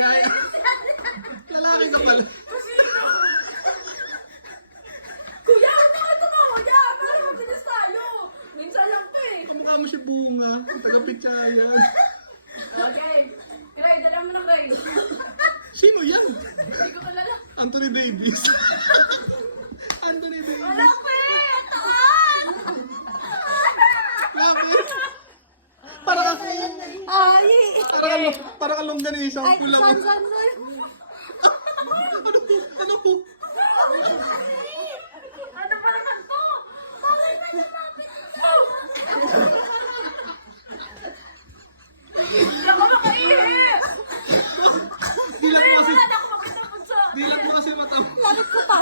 Gaya. Lalaki ka pala. Kuya, ano ka tumawa niya? Para mabilis tayo. Minsan lang to eh. Kamukha mo si Bunga. Taga-pitsayan. Okay. Cray, dala mo na Cray. Sino yan? Hindi ko kalala. Anthony Davis. Anthony Davis. Wala ko eh! Taan! Bakit? Para ka... Ay! Para ka longganisa. Ay, Kulang. san? Ano po? Ano ba naman to? Bakit na lumapit ito? Hindi ako makaihi! Dilat mo kasi... Wala na ako makita po sa... Dilat mo kasi mata mo. Lapit ko pa.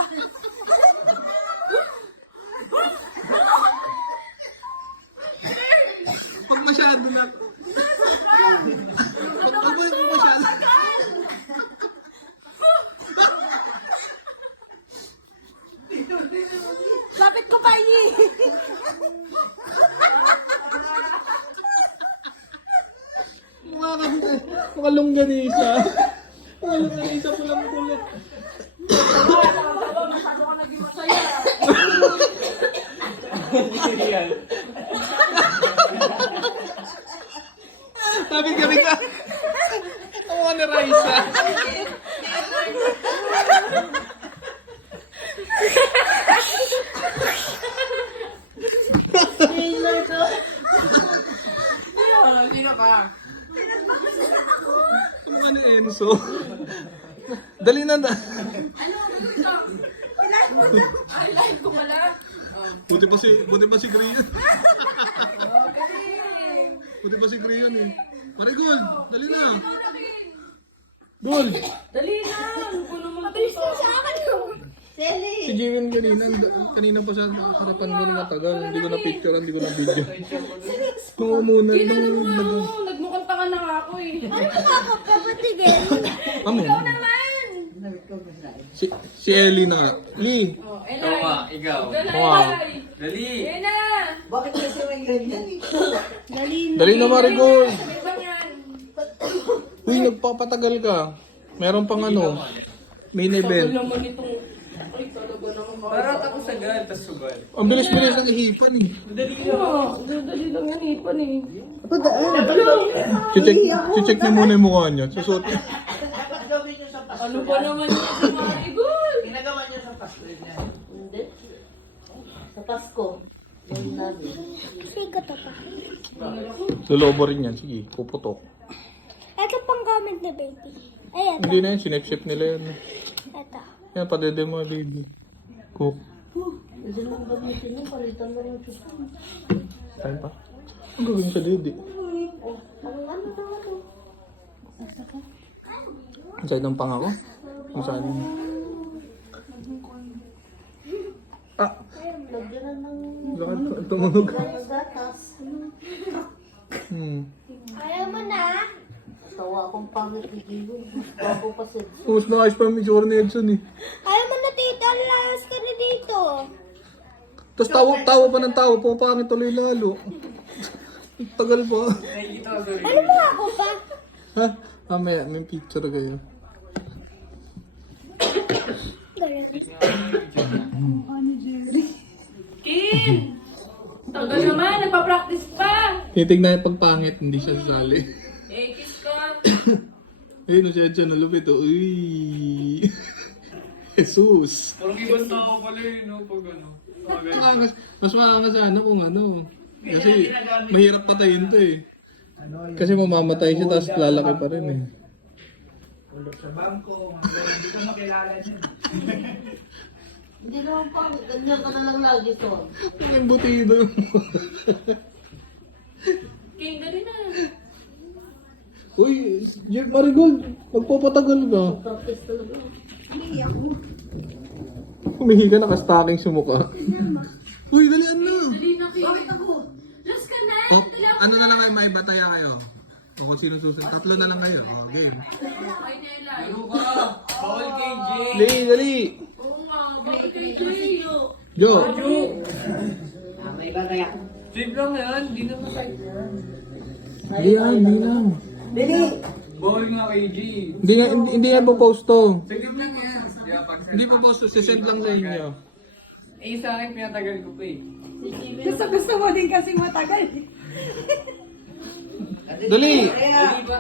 Pag masyado na... Pag masyado... Lapit ko pa ini. Mukha ka... Mukha longganisa. Mukha longganisa pulang kulit. Masyado ka naging masaya. Sabi ka rin ka. Oo, ni Raisa. Sino ka? Ano ni Enzo? Dali na na. Ano? Ito? Live mo na. Ay, live ko pala. Buti pa si Grion. Okay. Buti pa si Grion eh. Marigol, dali na. Ikaw na, King. Gol. Dali na. Mabilis na sa akin. Si Jimin kanina pa sa harapan ko na matagal. Hindi ko na picture, hindi ko na video. Nung muna, Nagmukhang tanga na nga ako eh. Ano? Ikaw naman. Si Ellie na. Lee. Oh, Ikaw nga, ikaw. Dali. Dali! Yan na. Bakit kasi may ganyan? Dali na Marigol. Sabi ba yan? Uy, nagpapatagal ka. Meron pang ano, main Sabi event. naman itong... Ay, talaga naman. Parang tapos agad, tas sugal. Ang bilis-bilis ng ihipan eh. Dali lang. Dali lang yan, ipan eh. Check niya muna yung mukha niya. Susot niya. Dapat gawin nyo sa pasto. Ano ba naman yan si Marigol? Ginagawa nyo sa pasto niya. Hindi. Sa Pasko. Yung namin. Lulobo rin yan. Sige, puputok. Ito pang gamit ni baby. Ayan, Hindi na yan, sinip-sip nila yan. ito. Yan, padede mo baby. Cook. Hindi naman gamitin yung palitan lang yung chupa. Kain pa. Ang gawin sa dede. Ang ano na ako. Ang side ng pangako. Ang saan yun. Ah! Lagyan na ng Lakad ka. Tumunog. gatas. Ayaw mo na? Tawa akong pangit ni Gigo. Bago pa siya. Mas maayos pa yung itsura ni Edson eh. Ayaw mo na tita, lalas ka na dito. Tapos tawa pa ng tawa. Pumapangit tuloy lalo. Tagal pa. Nakikita ko sa Ano mo ako pa? Ha? Mamaya, may picture kayo. Kin! Tagal naman, nagpa-practice pa. Titignan yung pagpangit, hindi siya sasali. Eh, kiss ka. Ayun, si Edson, nalupit oh. Uy! Jesus! Parang ibang tao pala yun, no? Pag ano. Mas maangas sana kung ano. Kasi mahirap patayin to eh. Kasi mamamatay siya tapos lalaki pa rin eh. Ulot sa bangko, mga ganyan. Hindi ko makilala niya. Hindi naman pangit. Ganyan ka na lang lagi to. Ang butido. King, dali na. Uy, Jeff Marigold, magpapatagal ka. Practice talaga. Humihi ka naka-stocking sa mukha. Uy, dalian na. Dali na, King. Bakit ako? Last ka na. Oh, ano na lang kayo, may bataya kayo. O kung sino susunod, tatlo na lang kayo. O, game. Ay, Nela. Ano ka? Bawal kay Jay! Dali, dali. Oo nga, bakit kay Jay? Jo. May bataya. Trip lang yan, di naman tayo. Hindi yan, hindi lang. Dili! Bawal nga kay G. Hindi nga po post to. Sige lang yan. Kaya pag Hindi po post to, sisend lang sa inyo. Eh, sa akin pinatagal ko pa eh. Gusto mo din kasi matagal. Dali! Dali ba